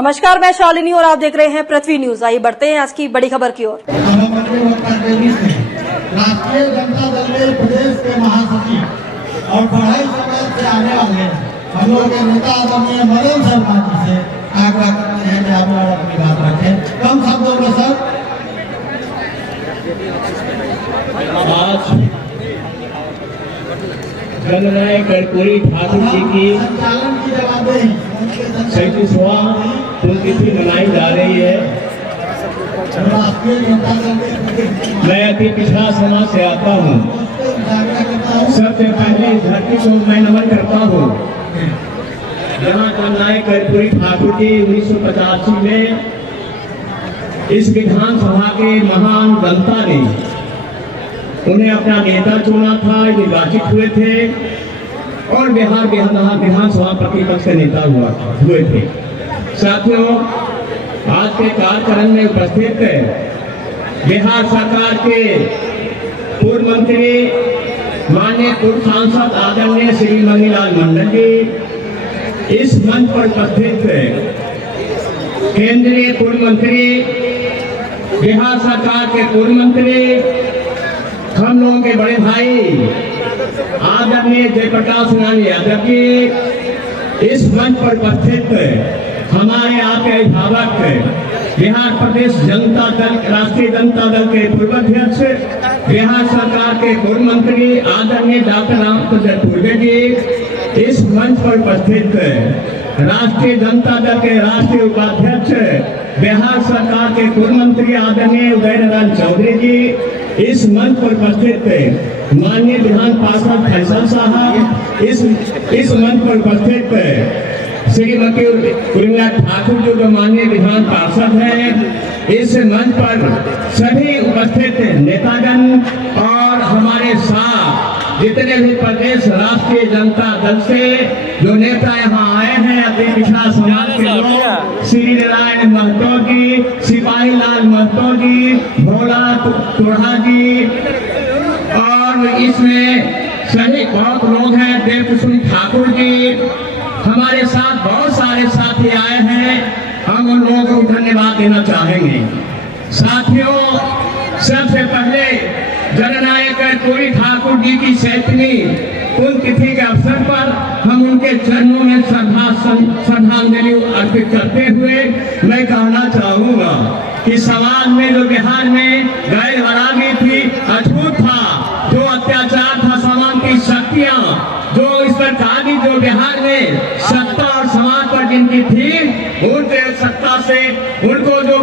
नमस्कार, मैं शालिनी और आप देख रहे हैं पृथ्वी न्यूज। आइए बढ़ते हैं आज की बड़ी खबर की ओर। राष्ट्रीय जनता दल के प्रदेश के महासचिव और पढ़ाई समाज से आने वाले हम लोग के नेता आदरणीय मदन शर्मा जी से आग्रह करते हैं कि आप लोग अपनी बात रखें कम शब्दों में। सर, आज जननायक कर्पूरी ठाकुर जी की संचालन की जवाबदेही 37वां पुण्यतिथि मनाई जा रही है। राष्ट्रीय जनता दल के प्रदेश मैं अति पिछड़ा समाज से आता हूँ। सबसे पहले इस धरती को मैं नमन करता हूँ। यहाँ जननायक कर्पूरी ठाकुर जी 1985 में इस विधानसभा के महान जनता ने उन्हें अपना नेता चुना था, निर्वाचित हुए थे और बिहार विधानसभा प्रतिपक्ष के नेता हुए थे। साथियों, आज के कार्यक्रम में उपस्थित बिहार सरकार के पूर्व मंत्री माननीय पूर्व सांसद आदरणीय श्री मनीलाल मंडल जी, इस मंच पर उपस्थित केंद्रीय पूर्व मंत्री, बिहार सरकार के पूर्व मंत्री, हम लोगों के बड़े भाई आदरणीय जयप्रकाश नारायण यादव जी, इस मंच पर उपस्थित हमारे आपके अभिभावक बिहार प्रदेश जनता दल, राष्ट्रीय जनता दल के पूर्व अध्यक्ष, बिहार सरकार के पूर्व मंत्री आदरणीय डॉक्टर रामचंद्र पूर्वे जी, इस मंच पर उपस्थित राष्ट्रीय जनता दल के राष्ट्रीय उपाध्यक्ष, बिहार सरकार के पूर्व मंत्री आदरणीय उदय नारायण चौधरी जी, इस मंच पर उपस्थित माननीय विधान पार्षद फैसल साहब, इस मंच पर उपस्थित श्रीमती उर्मिला ठाकुर जो माननीय विधान पार्षद हैं, इस मंच पर सभी उपस्थित नेतागण और हमारे साथ जितने भी प्रदेश राष्ट्रीय जनता दल से जो नेता यहाँ आए हैं, अति पिछड़ा समाज के लोग, श्री नारायण महतो जी, सिपाही लाल महतो जी, भोला तोड़ा जी, और इसमें सभी बहुत लोग हैं, देवकुसुम ठाकुर जी, हमारे साथ बहुत सारे साथी आए हैं। हम उन लोगों को धन्यवाद देना चाहेंगे। साथियों, सबसे पहले जननायक कर्पूरी ठाकुर जी की 67वीं पुण्यतिथि के अवसर पर हम उनके चरणों में श्रद्धांजलि अर्पित करते हुए मैं कहना चाहूंगा कि समाज में जो बिहार में गैर बराबरी थी, अछूत था, जो अत्याचार था, समान की शक्तियां जो इस प्रकार की जो बिहार में सत्ता और समाज पर जिनकी थी, उनके सत्ता से उनको जो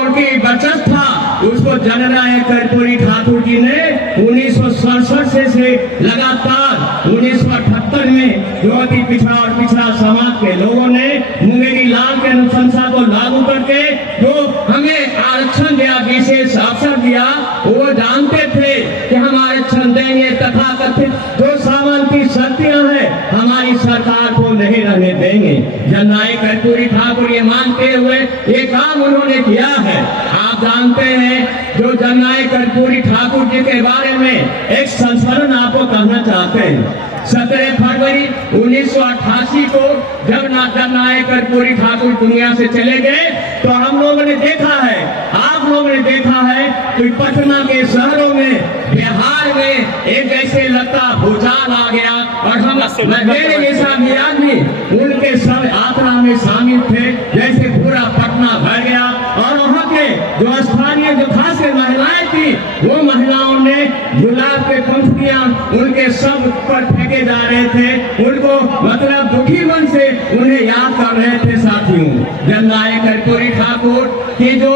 उनकी बचत था, उसको जननायक कर्पूरी ठाकुर जी ने 1967 से लगातार 1978 में जो अति पिछड़ा और पिछड़ा समाज के लोगों ने मुंगेरी लाल के अनुशंसा को लागू करके जो हमें आरक्षण दिया, विशेष अवसर दिया, वो जानते थे कि हम आरक्षण देंगे, तथा कथित जो सामान की शक्तियां हैं हमारी सरकार को नहीं रहने देंगे। जननायक कर्पूरी ठाकुर ये मानते हुए ये काम उन्होंने किया है। आप जानते हैं, जो जननायक कर्पूरी ठाकुर जी के बारे में एक संस्मरण आपको कहना चाहते हैं। 17 फरवरी 1988 को जब जननायक कर्पूरी ठाकुर दुनिया से चले गए, तो हम लोगों ने देखा है, आप लोगों ने देखा है कि पटना के शहरों में, बिहार में एक ऐसे लगता भूचाल आ गया, और हम मेरे जैसा भी आदमी उनके सब यात्रा में शामिल थे, जैसे पूरा पटना भर गया। और वहाँ के जो स्थानीय जो खास महिलाएं थी, वो महिलाओं ने गुलाब के पंखुड़ियां उनके सब पर फेंके जा रहे थे, उनको मतलब दुखी मन से उन्हें याद कर रहे थे। साथियों, जननायक कर्पूरी ठाकुर की जो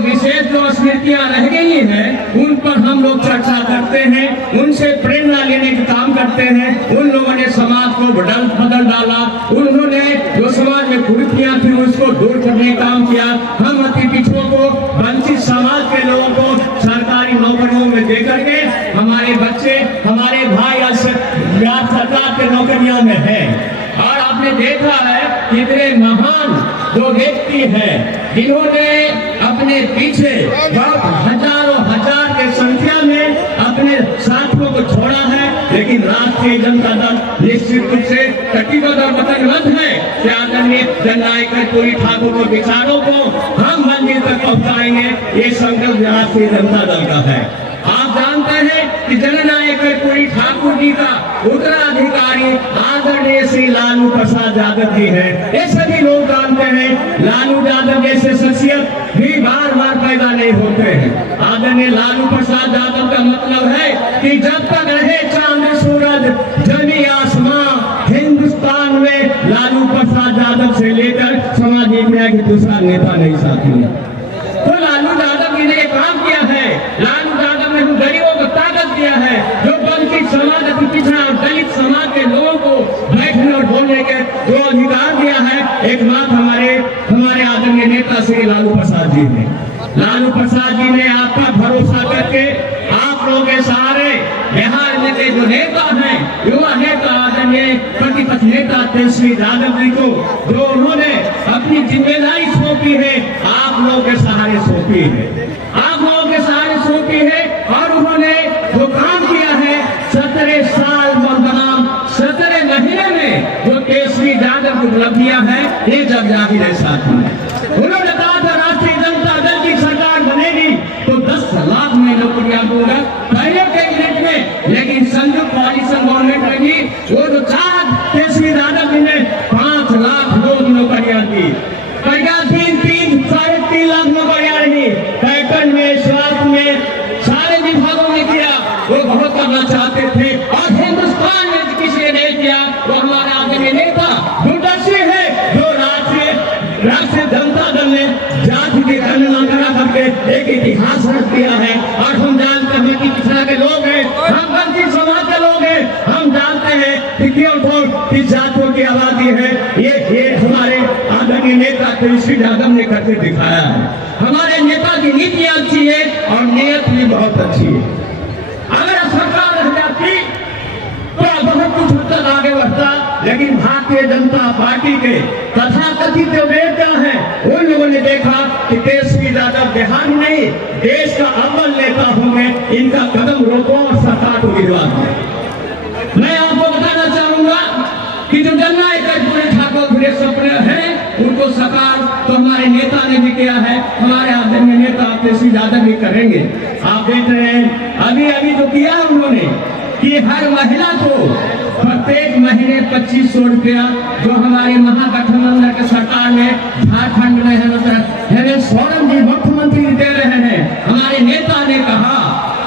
विशेष जो स्मृतियां रह गई हैं, उन पर हम लोग चर्चा करते हैं, उनसे प्रेरणा लेने का काम करते हैं। उन लोगों ने समाज को बदल डाला, उन्होंने जो समाज में कुरीतियां थी उसको दूर करने का काम किया। हम अति पिछड़ों को, वंचित समाज के लोगों को सरकारी नौकरियों में देकर के हमारे बच्चे, हमारे भाई बिहार सरकार के नौकरियों में है। और आपने देखा है कितने महान जो व्यक्ति हैं जिन्होंने अपने पीछे हजारों हजार के संख्या में अपने साथियों को छोड़ा है, लेकिन राष्ट्रीय जनता दल निश्चित रूप से कटिबद्ध और वचनबद्ध है कि आदरणीय जननायक कर्पूरी ठाकुर के विचारों को हम मंजिल तक पहुंचाएंगे, ये संकल्प राष्ट्रीय जनता दल का है। आप जानते हैं कि जननायक कर्पूरी ठाकुर जी का उत्तराधिकारी आदरणीय श्री लालू प्रसाद यादव जी है। ये सभी लोग जानते हैं, लालू यादव जैसे शख्सियत भी बार बार पैदा नहीं होते हैं। आदरणीय लालू प्रसाद यादव का मतलब है कि जब तक रहे चांद सूरज जमी आसमां, हिंदुस्तान में लालू प्रसाद यादव से लेकर सामाजिक न्याय के दूसरा नेता नहीं साथी है। तो लालू यादव जी ने काम किया है। लालू यादव ने गरीबों को ताकत दिया है, जो वंचित समाज, अति पिछड़ा और दलित समाज के लोगों को बैठने और बोलने के जो अधिकार दिया है। एक बात हमारे आदरणीय नेता श्री लालू प्रसाद जी ने, लालू प्रसाद जी ने आपका भरोसा करके आप लोगों के सहारे बिहार में के जो नेता हैं, युवा नेता आदरणीय प्रतिपक्ष नेता तेजस्वी यादव जी को जो उन्होंने अपनी जिम्मेदारी सौंपी है, आप लोगों के सहारे सौंपी है, आप लोगों के सहारे सौंपी है। और उन्होंने जो काम किया है 17 साल तमाम 17 महीने में जो तेजस्वी यादव की उपलब्धियां हैं, ये जग जाहिर है साथी। उन्होंने कहा था राष्ट्रीय जनता दल की सरकार बनेगी तो 10 लाख में नौकरियां दूंगा पहले कैबिनेट में, लेकिन संयुक्त कोalition गवर्नमेंट लगी, वो जो चार तेजस्वी यादव जी ने 5 लाख लोग नौकरियां दी। प्रज्ञा 3.5 लाख नौकरियां रही, पैटर्न में, स्वास्थ्य में, सारे विभागों में किया। वो बहुत करना चाहते थे और हिंदुस्तान में किसी ने नहीं किया। वो हमारा आदरणीय नेता दूरदर्शी है, जो राष्ट्रीय जनता दल ने जाति की गणना करा करके एक इतिहास रख दिया है। और हम जानते हैं कि पिछड़ा के लोग हैं, हम वंचित समाज के लोग हैं, हम जानते हैं कि क्यों किस जातियों की आबादी है। ये हमारे आदरणीय नेता तेजस्वी यादव ने करके दिखाया है। हमारे नेता की नीतियां अच्छी है और नीयत भी बहुत अच्छी है। अगर सरकार रह जाती तो बहुत कुछ उत्तर आगे बढ़ता, लेकिन भारतीय जनता पार्टी के तथाकथित जो नेता हैं, उन लोगों ने देखा कि तेजस्वी यादव बिहार नहीं देश का अव्वल नेता होंगे, इनका कदम रोको और सरकार को गिरवा दो। मैं आपको बताना चाहूंगा कि जो जननायक कर्पूरी ठाकुर के सपने हैं, उनको साकार तो हमारे नेता ने भी किया है, हमारे आदरणीय नेता तेजस्वी यादव भी करेंगे। आप देख रहे हैं अभी जो किया उन्होंने कि हर महिला को प्रत्येक महीने 2500 रुपया जो हमारे महागठबंधन के सरकार ने झारखंड में हेमंत सोरेन जी मुख्यमंत्री दे रहे हैं। हमारे नेता ने कहा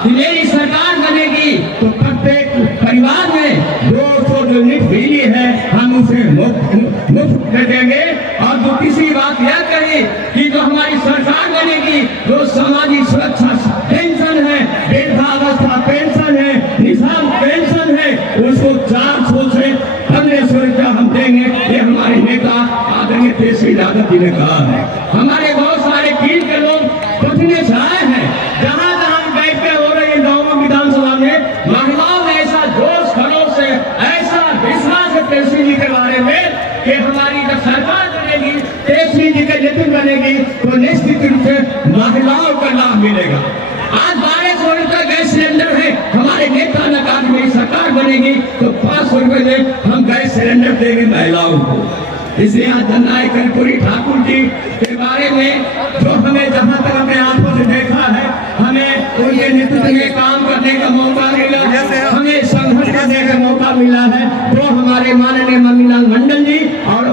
कि मेरी सरकार बनेगी तो प्रत्येक परिवार में 200 यूनिट बिजली है, हम उसे मुफ्त दे देंगे। और जो किसी बात यह कही कि जो हमारी सरकार बनेगी जो सामाजिक सुरक्षा पेंशन है, वृद्धावस्था पेंशन है, किसान पेंशन है, उसको 400 से 1500 रुपया हम देंगे। ये हमारे नेता आदरणीय तेजस्वी यादव जी ने कहा है। हमारे बहुत सारे पीर के लोग पटने से आए हैं, जहाँ बैठते हो रहे गाँव विधानसभा में महिलाओं ने ऐसा जोश खरोश से ऐसा विश्वास है तेजस्वी जी के बारे में कि हमारी जब सरकार बनेगी, तेजस्वी जी के नेतृत्व बनेगी तो निश्चित रूप से महिलाओं का लाभ मिलेगा। आज 1200 रुपये गैस सिलेंडर है, हमारे नेता ने कहा मेरी सरकार बनेगी तो 500 रुपये में हम गैस सिलेंडर देंगे महिलाओं को। इसलिए आज जननायक कर्पूरी ठाकुर जी के बारे में जो हमें जहाँ तक अपने आंखों से देखा है, हमें उनके नेतृत्व में काम करने का मौका मिला, हमें संघर्ष करने का मौका मिला है। तो हमारे माननीय मम्मीलाल मंडल जी और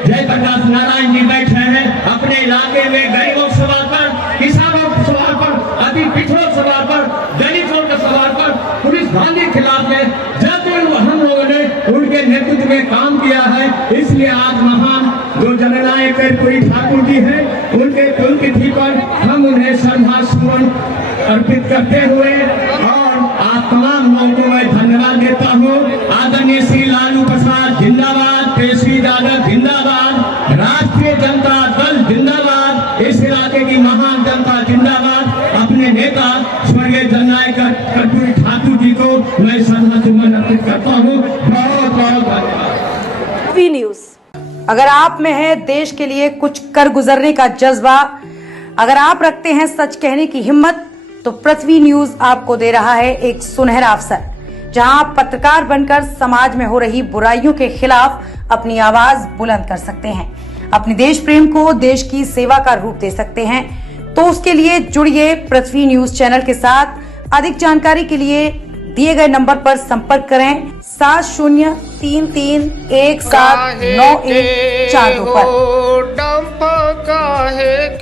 जय प्रकाश नारायण जी बैठे हैं अपने इलाके में गरीबों के सवाल पर, किसानों के सवाल पर, अति पिछड़ों के सवाल पर, दलितों के सवाल पर, पुलिस धांधली के खिलाफ में जब हम लोगों ने उनके नेतृत्व में काम किया है। इसलिए आज महान जो जननायक कर्पूरी ठाकुर जी हैं, उनके पुण्यतिथि पर हम उन्हें श्रद्धासुमन अर्पित करते हुए और आप तमाम लोगों को मैं धन्यवाद देता हूँ। आदरणीय श्री लालू प्रसाद जिंदाबाद, तेजस्वी यादव जिंदाबाद, राष्ट्रीय जनता दल जिंदाबाद, इस इलाके की महान जनता जिंदाबाद। अपने नेता स्वर्गीय जननायक कर्पूरी ठाकुर जी को मैं श्रद्धासुमन अर्पित करता हूँ। बहुत बहुत धन्यवाद। वी न्यूज, अगर आप में है देश के लिए कुछ कर गुजरने का जज्बा, अगर आप रखते हैं सच कहने की हिम्मत, तो पृथ्वी न्यूज आपको दे रहा है एक सुनहरा अवसर, जहां आप पत्रकार बनकर समाज में हो रही बुराइयों के खिलाफ अपनी आवाज बुलंद कर सकते हैं, अपने देश प्रेम को देश की सेवा का रूप दे सकते हैं। तो उसके लिए जुड़िए पृथ्वी न्यूज चैनल के साथ। अधिक जानकारी के लिए दिए गए नंबर पर संपर्क करें 7033179142 पर।